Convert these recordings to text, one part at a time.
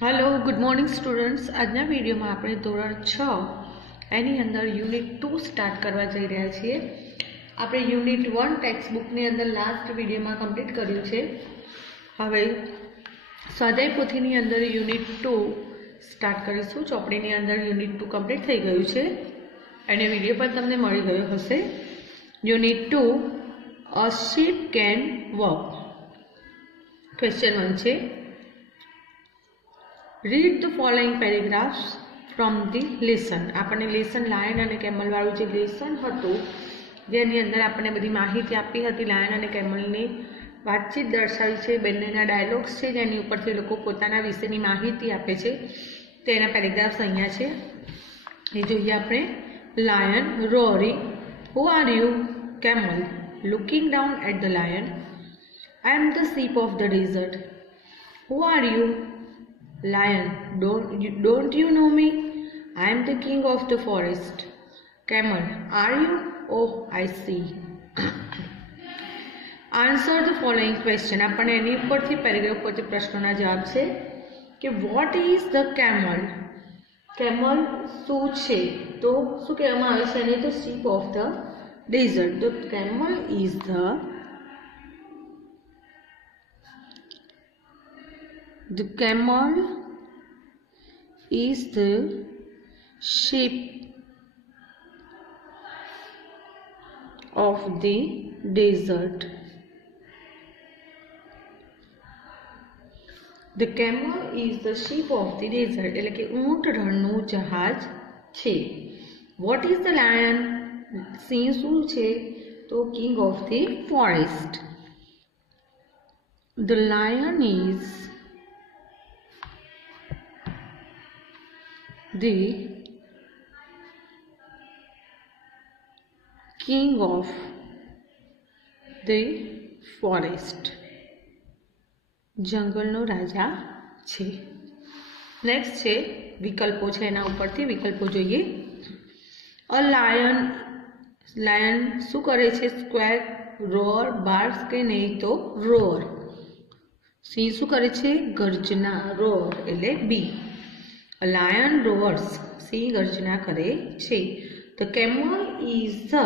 Hello good morning students. આજના વિડીયોમાં આપણે ધોરણ 6 એની અંદર યુનિટ 2 સ્ટાર્ટ કરવા જઈ રહ્યા છીએ। આપણે યુનિટ 1 ટેક્સ્ટ બુકની અંદર લાસ્ટ વિડીયોમાં કમ્પ્લીટ કર્યું છે। હવે સ્વાધ્યાય પોથીની અંદર યુનિટ 2 સ્ટાર્ટ કરીશું। ચોપડીની અંદર યુનિટ 2 કમ્પ્લીટ થઈ ગયું છે અને વિડીયો પણ તમને મળી ગયો હશે। Unit 2 a ship can walk. Question 1 છે, read the following paragraphs from the lesson. આપણને લેસન લાયન અને કેમલ વાળું જે લેસન હતું જેની અંદર આપણને બધી માહિતી આપી હતી, લાયન અને કેમલની વાતચીત દર્શાવી છે, બંનેના ડાયલોગ્સ છે જેની ઉપરથી લોકો પોતાના વિશેની માહિતી આપે છે। તેના પેરેગ્રાફ્સ અહીંયા છે, એ જોઈએ આપણે। Lion roaring, who are you? Camel looking down at the lion, I am the ship of the desert, who are you? Lion, don't you know me? I am the king of the forest. Camel, are you? Oh, I see. Answer the following question. આપણને એની ઉપરથી paragraph પરથી પ્રશ્નોના જવાબ છે કે what is the camel? Camel શું છે? તો શું કહેવામાં આવે છે એને? તો sheep of the desert. તો camel is the camel is the sheep of the desert. The camel is the sheep of the desert. એટલે કે ઊંટ રણનું જહાજ છે। What is the lion? સિંહ શું છે? તો king of the forest. The lion is the king of the forest. જંગલનો રાજા છે। Next છે વિકલ્પો છે, એના ઉપરથી વિકલ્પો જોઈએ। અ લાયન, લાયન શું કરે છે? સ્ક્વેર, રોર, બાર્સ કે નહીં તો રોર। સિંહ શું કરે છે? ગર્જના, રોર એટલે બી। A lion roars, સિંહ ગર્જના કરે છે। The camel is the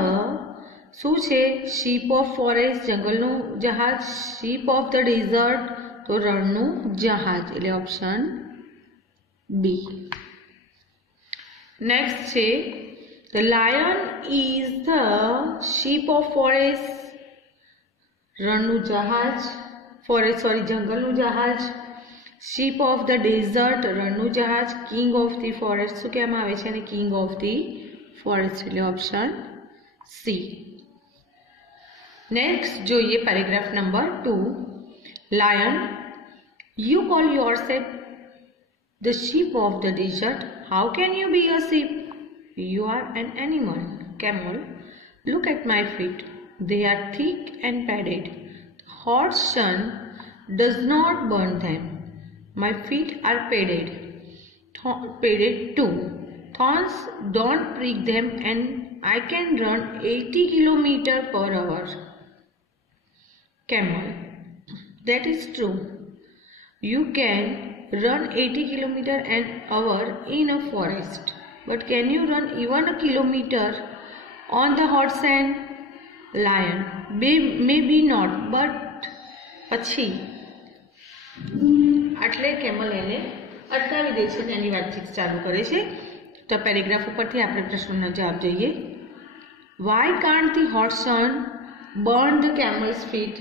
શું છે? sheep of forest, જંગલનું જહાજ। sheep of the desert, તો રણનું જહાજ એટલે ઓપ્શન બી। નેક્સ્ટ છે the lion is the sheep of forest, રણનું જહાજ, ફોરેસ્ટ સોરી જંગલનું જહાજ। શીપ ઓફ ધ ડેઝર્ટ, રણનું જહાજ। કિંગ ઓફ ધી ફોરેસ્ટ શું કહેવામાં આવે છે અને કિંગ ઓફ ધી ફોરેસ્ટ એટલે ઓપ્શન સી। નેક્સ્ટ જોઈએ paragraph number 2। Lion, you call yourself the ship of the desert, how can you be a ship? You are an animal. Camel, look at my feet, they are thick and padded. The hot sun does not burn them. My feet are padded too. Thorns don't prick them and I can run 80 km/h. Camel, that is true. You can run 80 km/h in a forest, but can you run even a kilometer on the hot sand? Lion, maybe not, but પછી આટલે camel એને અટકાવી દે છે અને એની વાતચીત ચાલુ કરે છે। તો પેરેગ્રાફ ઉપરથી આપણે પ્રશ્નોના જવાબ જોઈએ। Why can't the hot sun burn the camel's feet?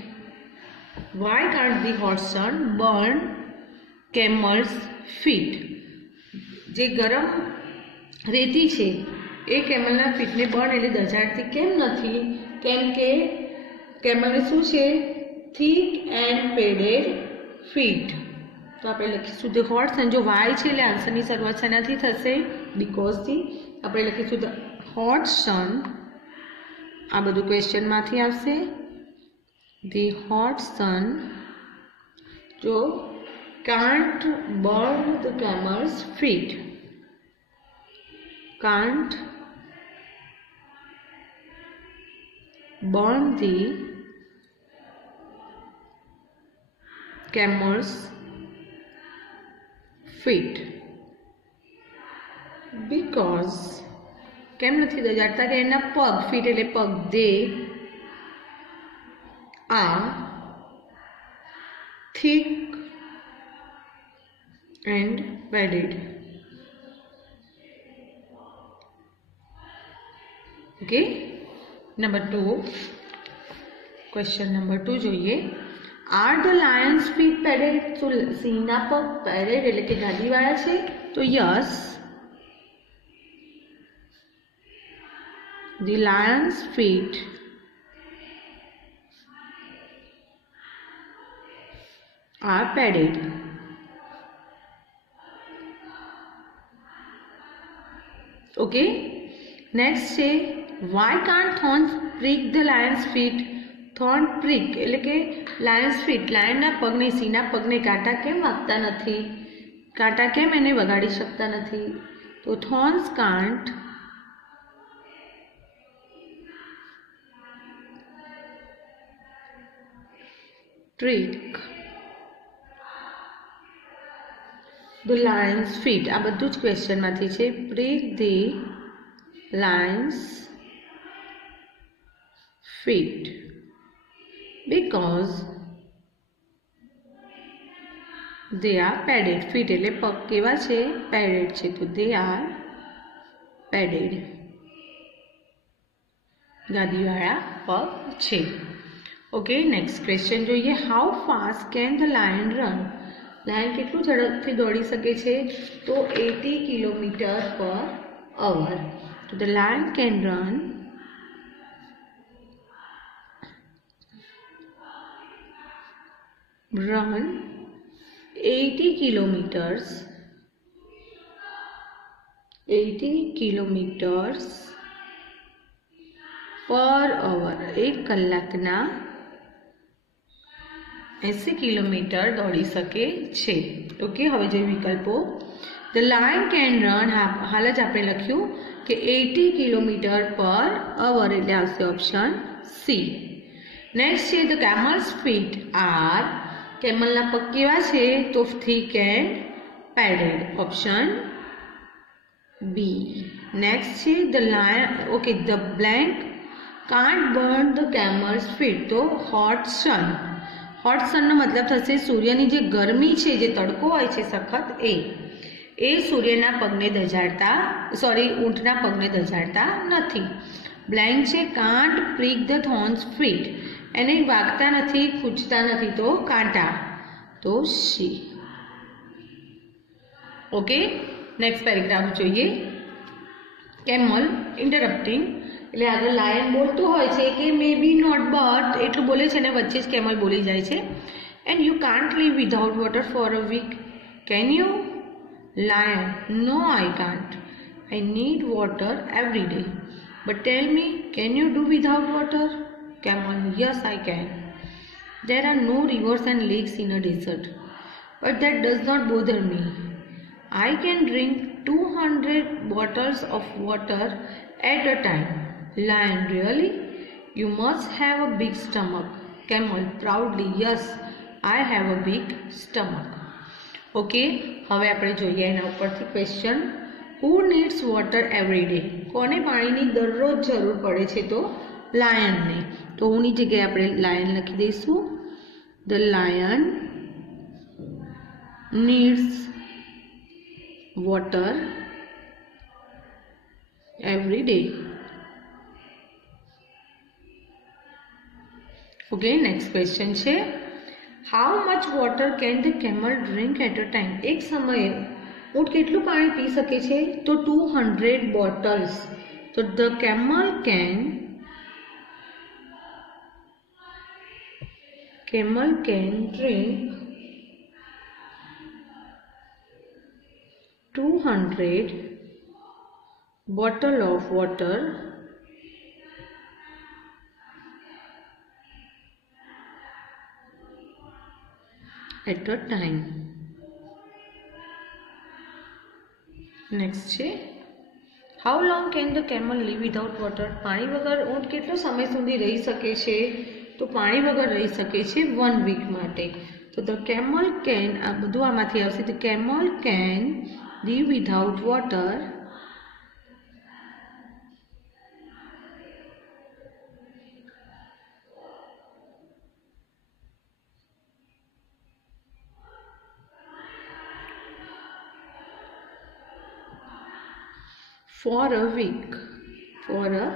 Why can't the hot sun burn camel's feet? જે ગરમ રેતી છે એ કેમલના ફીટને બર્ન એટલે દજાડતી કેમ નથી? કેમ કે કેમલને શું છે? thick and padded feet. તો આપણે લખીશું ધ હોટ સન, જો વાય છે એટલે આન્સરની શરૂઆત શેનાથી થશે? બીકોઝથી। આપણે લખીશું ધ હોટ સન, આ બધું ક્વેશ્ચનમાંથી આવશે। ધી હોટ સન જો can't burn the camel's feet, can't burn the camel's feet. Because કેમ નથી દજાડતા કે એના પગ, ફીટ એટલે પગ, they are thick and padded. Okay, number 2, question number 2 જોઈએ. Are the lion's feet padded? તો સિંહના પગ padded એટલે કે ગાદીવાળા છે, તો yes, the lion's feet are padded. Okay, next છે why can't thorns prick the lion's feet? thorn prick એટલે કે lion's feet, લાયનના પગને, સિંહના પગને કાંટા કેમ વાગતા નથી? કાંટા કેમ એને વગાડી શકતા નથી? તો thorns can't prick the lion's feet. આ બધું જ ક્વેશ્ચનમાંથી છે. prick the lion's feet because they are padded. feet એટલે પગ કેવા છે? padded છે, તો they are padded, ગાદીવાળા પગ છે. ઓકે, નેક્સ્ટ ક્વેશ્ચન જોઈએ. How fast can the lion run? Lion કેટલું ઝડપથી દોડી શકે છે? તો 80 કિલોમીટર પર અવર. તો the lion can run 80 kilometers પર અવર. 1 કલાકના 80 કિલોમીટર દોડી શકે છે. ઓકે, હવે જે વિકલ્પો, ધ લાયન કેન રન, હાલ જ આપણે લખ્યું કે 80 કિલોમીટર પર અવર એટલે આવશે ઓપ્શન સી. નેક્સ્ટ છે ધ કેમલ્સ ફીટ આર, કેમલના પગ કેવા છે? તો thick and padded, option B. Next છે the lion, okay, the blank can't burn the camel's feet, તો હોટ સન. હોટ સનનો મતલબ થશે સૂર્યની જે ગરમી છે, જે તડકો હોય છે સખત, એ સૂર્યના પગને દજાડતા, ઊંટના પગને દજાડતા નથી. બ્લેન્ક છે can't prick the thorns feet, એને વાગતા નથી, ખૂંચતા નથી, તો કાંટા, તો સી. ઓકે, નેક્સ્ટ પેરેગ્રાફ જોઈએ. કેમલ ઇન્ટરપ્ટિંગ એટલે આગળ લાયન બોલતું હોય છે કે મે બી નોટ બટ એટલું બોલે છે ને વચ્ચે જ કેમલ બોલી જાય છે. And you can't live without water for a week, can you? Lion, no I can't, I need water every day, but tell me, can you do without water? Camel, yes I can. There are no rivers and lakes in a desert, but that does not bother me. I can drink 200 bottles of water at a time. Lion, really? You must have a big stomach. Camel, proudly, yes, I have a big stomach. Okay, હવે આપણે જોઈએ એના ઉપરથી question. Who needs water every day? કોને પાણીની દરરોજ જરૂર પડે છે? તો લાયનને. તો હુંની જગ્યાએ આપણે લાયન લખી દઈશું. The lion needs water every day. Okay, next question છે how much water can the camel drink at a time? એક સમયે ઊંટ કેટલું પાણી પી શકે છે? તો 200 બોટલ્સ. તો the camel can drink 200 bottle of water at a time. Next છે how long can the camel live without water? પાણી વગર ઊંટ કેટલો સમય સુધી રહી શકે છે? તો પાણી વગર રહી શકે છે 1 વીક માટે. તો ધ કેમલ કેન, આ બધું આમાંથી આવશે. The camel can live without water for a week. For a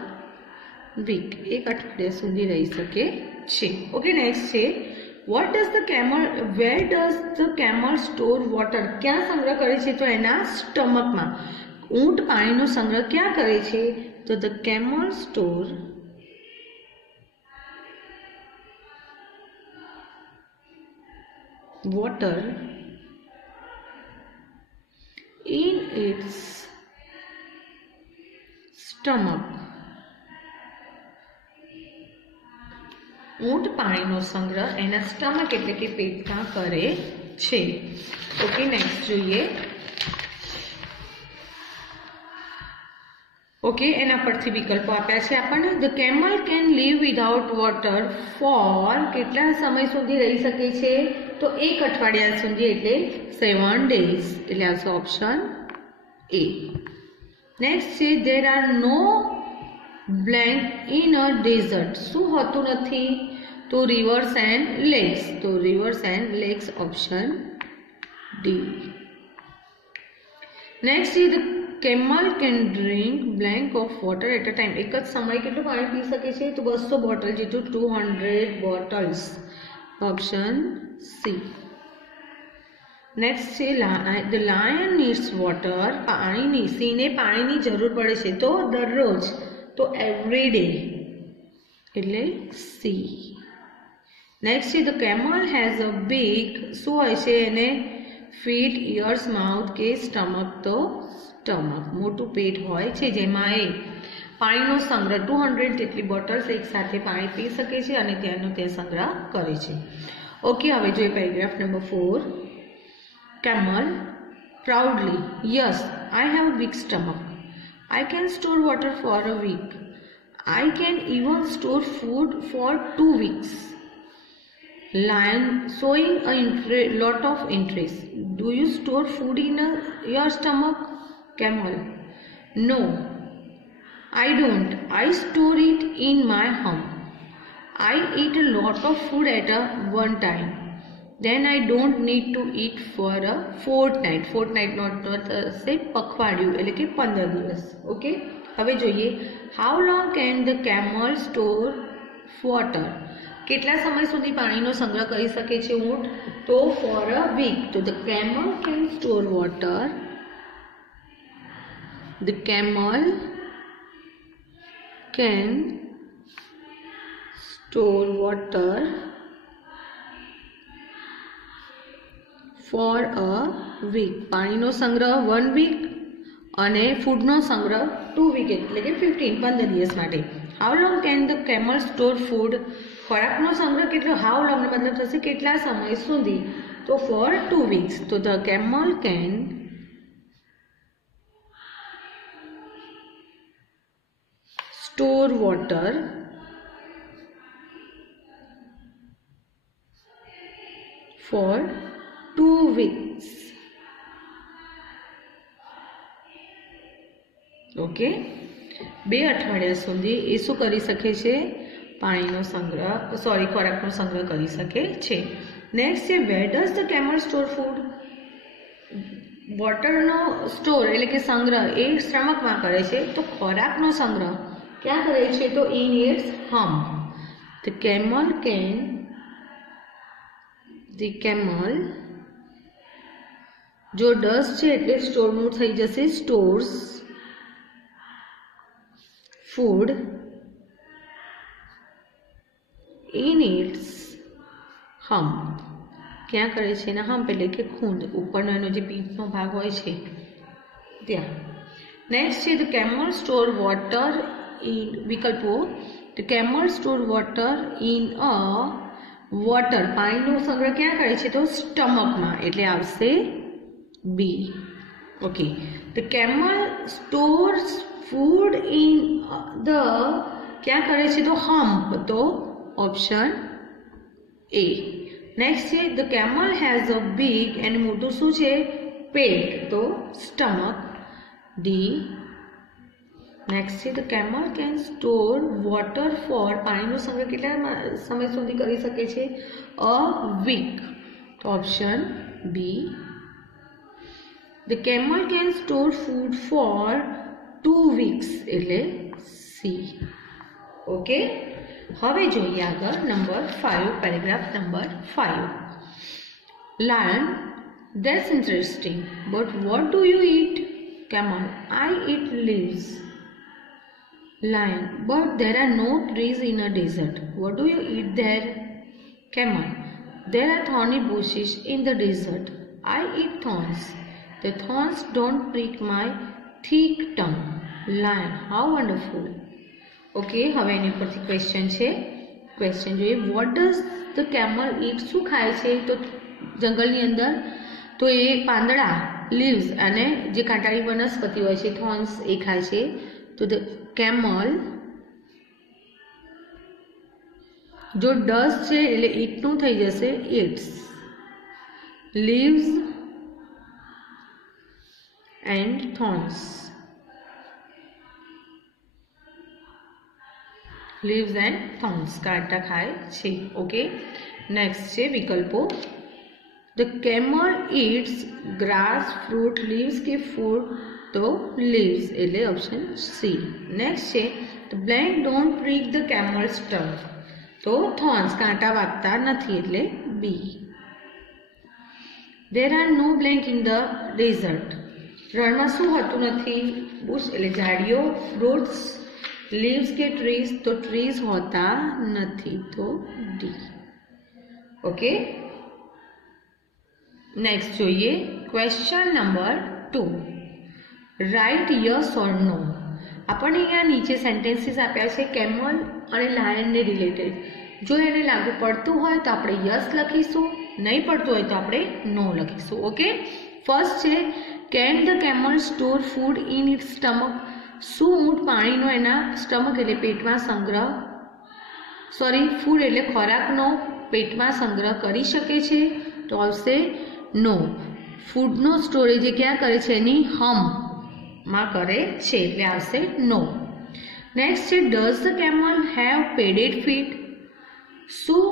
week, એક અઠવાડિયા સુધી રહી શકે છે. ઓકે, નેક્સ્ટ છે what does the camel, wear does the camel store water, ક્યાં સંગ્રહ કરે છે? તો એના સ્ટમકમાં. ઊંટ પાણીનો સંગ્રહ ક્યાં કરે છે? તો the camel store water in its stomach. ઊંટ પાણીનો સંગ્રહ એના સ્ટમક એટલે કે પેટમાં કરે છે. ઓકે, નેક્સ્ટ જોઈએ. ઓકે, એના પરથી વિકલ્પો આપ્યા છે આપણને. The camel can live without water four, કેટલા સમય સુધી રહી શકે છે? તો એક અઠવાડિયા સુધી, એટલે 7 days. એટલે આવશે ઓપ્શન એ. નેક્સ્ટ છે there are no blank in a desert. શું હોતું નથી? તો રિવર્સ એન્ડ લેક્સ. તો rivers and lakes, option D. Next છે the camel can drink blank of water at a time. એક જ સમયે કેટલું પાણી પી શકે છે? તો 200 બોટલ જેટલું, 200 બોટલ્સ, ઓપ્શન સી. નેક્સ્ટ છે ધ લાયન નીડ્સ વોટર. પાણીની, સિંહને પાણીની જરૂર પડે છે. તો દરરોજ, તો એવરી ડે, એટલે સી. નેક્સ્ટ છે the camel has a big, શું હોય છે એને? ફીટ, ઇયર્સ, માઉથ કે સ્ટમક? તો સ્ટમક, મોટું પેટ હોય છે જેમાં એ પાણીનો સંગ્રહ 200 જેટલી બોટલ્સ એક સાથે પાણી પી શકે છે અને તેનો તે સંગ્રહ કરે છે. ઓકે, હવે જોઈએ paragraph number 4. Camel proudly, yes, I have a big stomach. I can store water for a week. I can even store food for 2 weeks. Lion showing a lot of interest. Do you store food in your stomach? Camel: no, I don't. I store it in my hump. I eat a lot of food at one time. Then I don't need to eat for a fortnight. Fortnight not say પખવાડિયું એટલે કે 15 દિવસ. Okay, હવે જોઈએ how long can the camel store water. કેટલા સમય સુધી પાણીનો સંગ્રહ કરી શકે છે ઊંટ? તો for a week. તો the camel can store water. The camel can store water for a week. પાણીનો સંગ્રહ 1 week અને ફૂડનો સંગ્રહ 2 week એટલે કે 15 દિવસ માટે. How long can the camel store food. ખોરાકનો સંગ્રહ કેટલો? હાઉ લોંગ નો મતલબ થશે કેટલા સમય સુધી? તો ફોર 2 weeks. તો the camel can store water for 2 weeks. Okay, 2 અઠવાડિયા સુધી એ શું કરી શકે છે? પાણીનો સંગ્રહ, ખોરાકનો સંગ્રહ કરી શકે છે. નેક્સ્ટ છે where does the camel store food. વોટરનો સ્ટોર એટલે કે સંગ્રહ એ સ્ટમકમાં કરે છે. તો ખોરાકનો સંગ્રહ ક્યાં કરે છે? તો in its hump. The camel can, the camel, જો ડઝ છે એટલે સ્ટોરનું થઈ જશે stores food in its hump. ક્યાં કરે છે? એના હમ્પ એટલે કે ખૂંદ, ઉપરનો એનો જે પીઠનો ભાગ હોય છે ત્યાં. નેક્સ્ટ છે the camel store water in, વિકલ્પો. The camel store water in a water, પાણીનો સંગ્રહ ક્યાં કરે છે? તો સ્ટમકમાં, એટલે આવશે B. Okay, the camel stores food in the, ક્યાં કરે છે? તો હમ્પ, તો ઓપ્શન એ. નેક્સ્ટ છે the camel has a big and મોટું શું છે પેટ તો સ્ટમક ડી. નેક્સ્ટ છે the camel can store water for પાણીનો સંગ્રહ કેટલા સમય સુધી કરી શકે છે અ વીક તો option B. The camel can store food for 2 weeks એટલે સી. ઓકે, હવે જોઈએ આગળ number 5 paragraph number 5. Lion, that's interesting, but what do you eat? Camel, I eat leaves. Lion, but there are no trees in a desert. What do you eat there? Camel, there are thorny bushes in the desert. I eat thorns. The thorns don't prick my thick tongue. Lion, how wonderful. Okay, હવે એની પરથી question છે. Question જોઈએ what does the camel ઈટ શું ખાય છે તો જંગલની અંદર તો એ પાંદડા લીવ્સ અને જે કાંટાળી વનસ્પતિ હોય છે થોર્ન્સ એ ખાય છે. તો ધ કેમલ જો ડઝ છે એટલે ઈટનું થઈ જશે eats leaves and thorns. Leaves and thorns કાંટા ખાય છે. ઓકે, નેક્સ્ટ છે વિકલ્પો. The camel eats grass fruit leaves કે ફૂડ તો લીવ્સ એટલે ઓપ્શન સી. નેક્સ્ટ છે the blank don't prick the camel's tongue તો થોર્ન્સ કાંટા વાગતા નથી એટલે B. There are no blank in the desert રણમાં શું હોતું નથી બુશ એટલે ઝાડીઓ ફ્રૂટ્સ લીવ્સ કે ટ્રીઝ તો ટ્રીઝ હોતા નથી તો ડી. ઓકે, નેક્સ્ટ જોઈએ question number 2. Right yes or no. આપણને અહીંયા નીચે સેન્ટેન્સીસ આપ્યા છે કેમલ અને લાયનને રિલેટેડ. જો એને લાગુ પડતું હોય તો આપણે યસ લખીશું, નહીં પડતું હોય તો આપણે નો લખીશું. ઓકે, ફર્સ્ટ છે can the camel store food in its stomach. શું ઊંટ પાણીનો એના સ્ટમક એટલે પેટમાં સંગ્રહ ફૂડ એટલે ખોરાકનો પેટમાં સંગ્રહ કરી શકે છે તો આવશે નો. ફૂડનો સ્ટોરેજ એ ક્યાં કરે છે એની હમમાં કરે છે એટલે આવશે નો. નેક્સ્ટ છે does the camel have padded feet. શું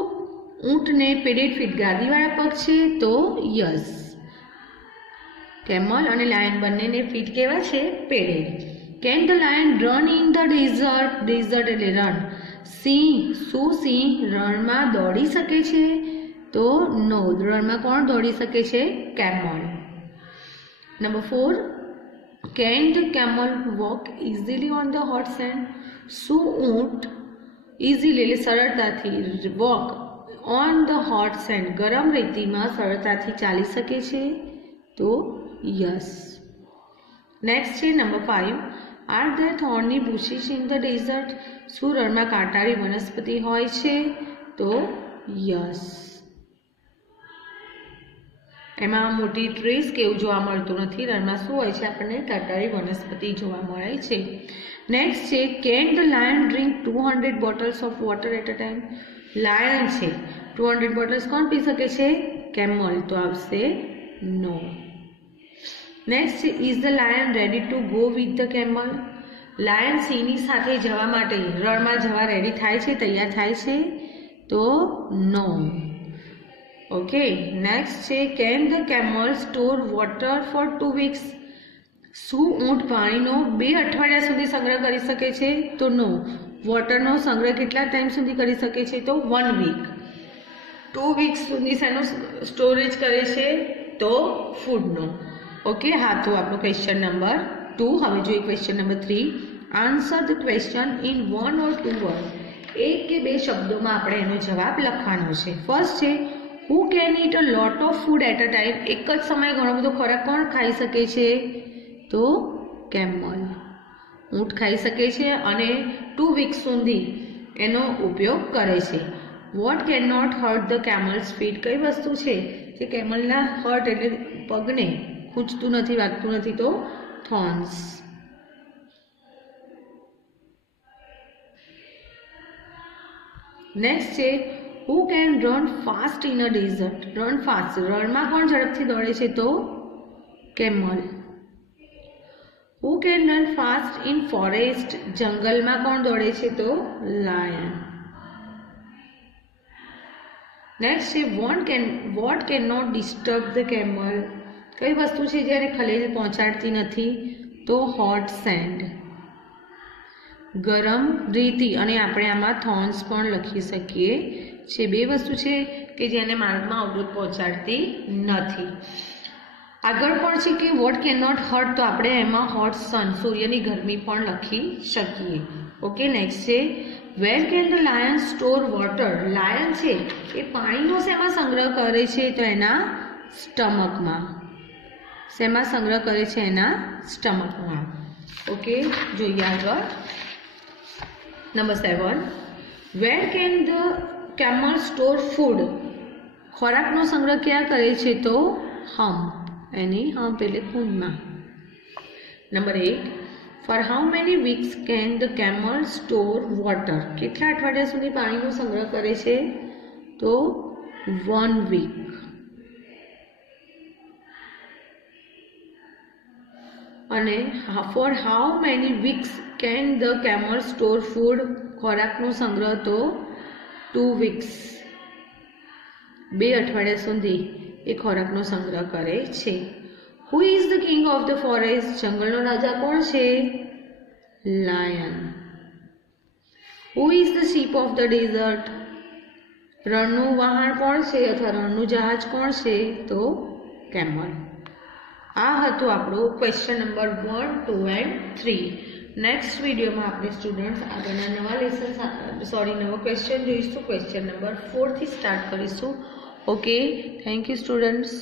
ઊંટને પેડેડ ફીટ ગાદીવાળા પગ છે તો યસ. કેમલ અને લાયન બંનેને ફીટ કેવા છે padded. Can the lion run in the desert. Desert એટલે રણ. સિંહ શું સિંહ રણમાં દોડી શકે છે તો નો. રણમાં કોણ દોડી શકે છે camel. Number 4 can the camel walk easily on the hot sand. શું ઊંટ ઇઝીલી એટલે સરળતાથી walk on the hot sand ગરમ રેતીમાં સરળતાથી ચાલી શકે છે તો યસ. નેક્સ્ટ છે number 5 are there thorny bushes in the desert. શું રણમાં કાંટાળી વનસ્પતિ હોય છે તો યસ. એમાં મોટી ટ્રીઝ કે એવું જોવા મળતું નથી. રણમાં શું હોય છે આપણને કાંટાળી વનસ્પતિ જોવા મળે છે. નેક્સ્ટ છે can the lion drink 200 bottles of water at a time. Lion છે 200 બોટલ્સ કોણ પી શકે છે કેમલ તો આવશે નો. નેક્સ્ટ છે is the lion ready to go with the camel. Lion સિંહની સાથે જવા માટે રણમાં જવા રેડી થાય છે તૈયાર થાય છે તો નો. ઓકે, નેક્સ્ટ છે can the camel store water four 2 weeks. શું ઊંટ પાણીનો 2 અઠવાડિયા સુધી સંગ્રહ કરી શકે છે તો નો. વોટરનો સંગ્રહ કેટલા ટાઈમ સુધી કરી શકે છે તો 1 week. 2 weeks સુધી શેનો સ્ટોરેજ કરે છે તો ફૂડનો. ઓકે, હા તો આપણો ક્વેશ્ચન નંબર 2. હવે જોઈએ question number 3. Answer the question in 1 or 2 words. 1 કે 2 શબ્દોમાં આપણે એનો જવાબ લખવાનો છે. ફર્સ્ટ છે who can eat a lot of food at a time. એક જ સમયે ઘણો બધો ખોરાક કોણ ખાઈ શકે છે તો કેમલ. ઊંટ ખાઈ શકે છે અને 2 weeks સુધી એનો ઉપયોગ કરે છે. What can not hurt the camel's feet. કઈ વસ્તુ છે જે કેમલના હર્ટ એટલે પગને ખૂંચતું નથી વાગતું નથી તો થોર્ન્સ. નેક્સ્ટ છે who can run fast in a desert? Run fast, રણમાં કોણ ઝડપથી દોડે છે? તો camel. Who can run fast in forest? જંગલમાં કોણ દોડે છે? તો લાયન. નેક્સ્ટ છે what can not disturb the camel? કઈ વસ્તુ છે જ્યારે ખલેલ પહોંચાડતી નથી? તો હોટ સેન્ડ, ગરમ રેતી. અને આપણે આમાં થોર્ન્સ પણ લખી શકીએ છે. બે વસ્તુ છે કે જેને માર્ગમાં અવરોધ પહોંચાડતી નથી. આગળ પણ છે કે વોટ કેન નોટ હર્ટ, તો આપણે એમાં હોટ સન, સૂર્યની ગરમી પણ લખી શકીએ. ઓકે. નેક્સ્ટ છે where can the lion store water? Lion છે એ પાણીનો શેમાં સંગ્રહ કરે છે? તો એના સ્ટમકમાં. શેમાં સંગ્રહ કરે છે? એના સ્ટમકમાં. ઓકે, જોઈએ આગળ. Number 7, where can the camel store food? ખોરાકનો સંગ્રહ ક્યાં કરે છે? તો હમ્પ, એની હમ્પ એટલે કુંડમાં. Number 8, for how many weeks can the camel store water? કેટલા અઠવાડિયા સુધી પાણીનો સંગ્રહ કરે છે? તો 1 વીક. અને for how many weeks can the camel store food? ખોરાકનો સંગ્રહ તો 2 વીક્સ. 2 અઠવાડિયા સુધી એ ખોરાકનો સંગ્રહ કરે છે. Who is the king of the forest? જંગલનો રાજા કોણ છે? Lion. Who is the ship of the desert? રણનું વહાણ કોણ છે અથવા રણનું જહાજ કોણ છે? તો કેમલ. આ હતું આપણું ક્વેશ્ચન નંબર 1, 2 એન્ડ 3. નેક્સ્ટ વિડીયોમાં આપણે સ્ટુડન્ટ્સ આગળના નવા નવો ક્વેશ્ચન જોઈશું. ક્વેશ્ચન નંબર 4 થી સ્ટાર્ટ કરીશું. Okay, thank you students.